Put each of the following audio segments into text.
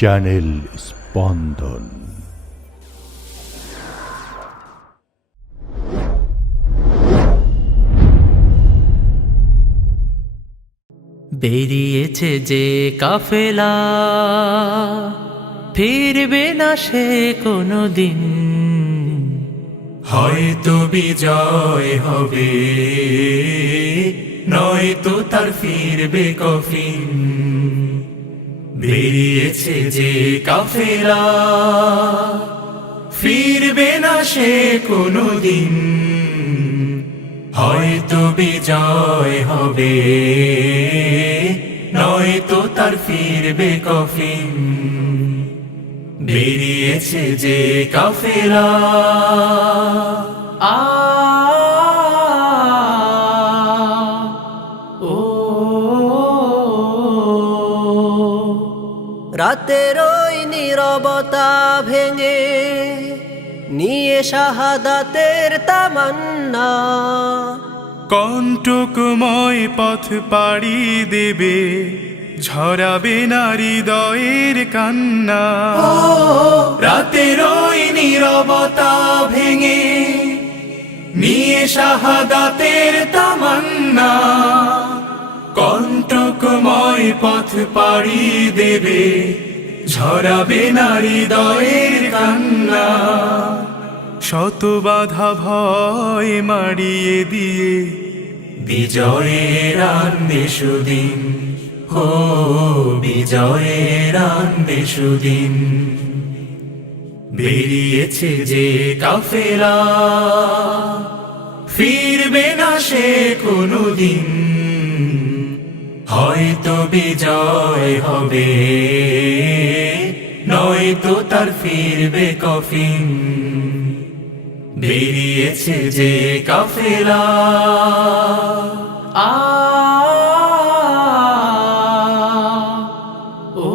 Channel স্পন্দন। বেরিয়েছে যে কাফেলা, ফিরবে না সে কোনো দিন। হয়তো বিজয় হবে, নয়তো তার ফিরবে কফিন। বেরিয়েছে যে কাফেলা, ফিরবে না সে কোনো দিন। হয়তো বিজয় হবে, নয়তো তার ফিরবে কফিন। বেরিয়েছে যে কাফেলা, আ ও রাতের ওই নীরবতা ভেঙে নিয়ে শাহাদাতের তামান্না, কণ্টকময় পথ পাড়ি দেবে, ঝরাবে না হৃদয়ের কান্না। রাতের ওই নীরবতা ভেঙে নিয়ে শাহাদাতের তামান্না, কণ্টকময় পথ পাড়ি দেবে, ঝরাবে না হৃদয়ের কান্না। শত বাধা ভয় মারিয়ে দিয়ে বিজয়ের আনবে সুদিন। ও বিজয়ের আনবে সুদিন। বেরিয়েছে যে কাফেলা, ফিরবে না সে কোনো দিন। হয়তো বিজয় হবে, নয়তো তার ফিরবে কফিন। বেরিয়েছে যে কাফেলা, আ ও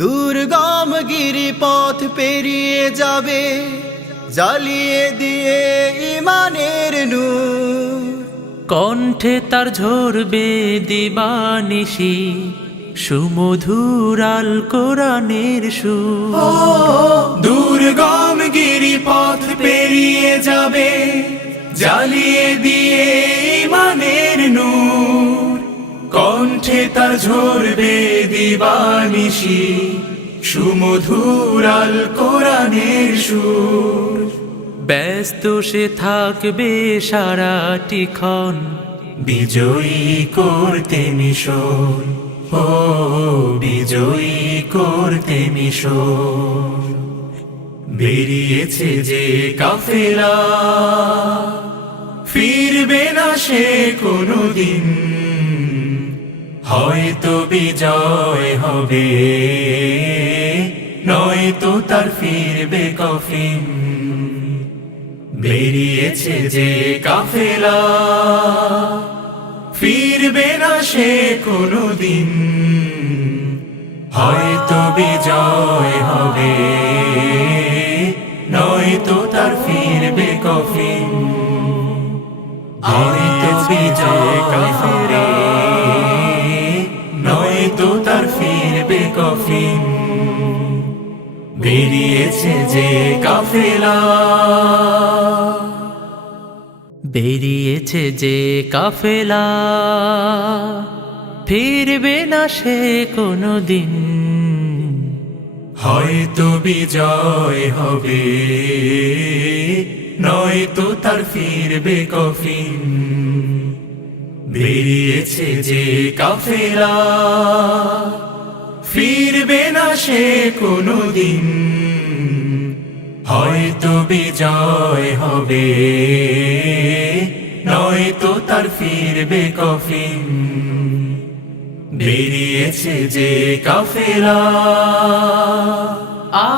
দুর্গম গিরিপথ পেরিয়ে যাবে, জ্বালিয়ে দিয়ে ইমানের নূর। কণ্ঠে তার ঝরবে দিবানিশি, সুমধুর আল কোরআনের সুর। দুর্গম গিরিপথ পেরিয়ে যাবে, জ্বালিয়ে দিয়ে ইমানের নূর। কণ্ঠে তার ঝরবে দিবানিশি, সুমধুর আল কোরআনের সুর। ব্যস্ত সে থাকবে সারাটি ক্ষণ, বিজয়ী করতে মিশন। ও বিজয়ী করতে মিশন। বেরিয়েছে যে কাফেলা, ফিরবে না সে কোনো দিন। হয়তো বিজয় হবে, নয়তো তার ফিরবে কফিন। বেরিয়েছে যে কাফেলা, ফিরবে না সে কোনো দিন। হয়তো বিজয় হবে, নয়তো তার ফিরবে কফিন। হয়তো বিজয় কাফেলা, নয়তো তার ফিরবে কফিন। বেরিয়েছে যে কাফেলা, বেরিয়েছে যে কাফেলা, ফিরবে না সে কোনো দিন। হয়তো বিজয় হবে, নয়তো তার ফিরবে কফিন। বেরিয়েছে যে কাফেলা, ফিরবে না সে কোনো দিন। হয়তো বিজয় হবে, নয়তো তার ফিরবে কফিন। বেরিয়েছে যে কাফেলা, আ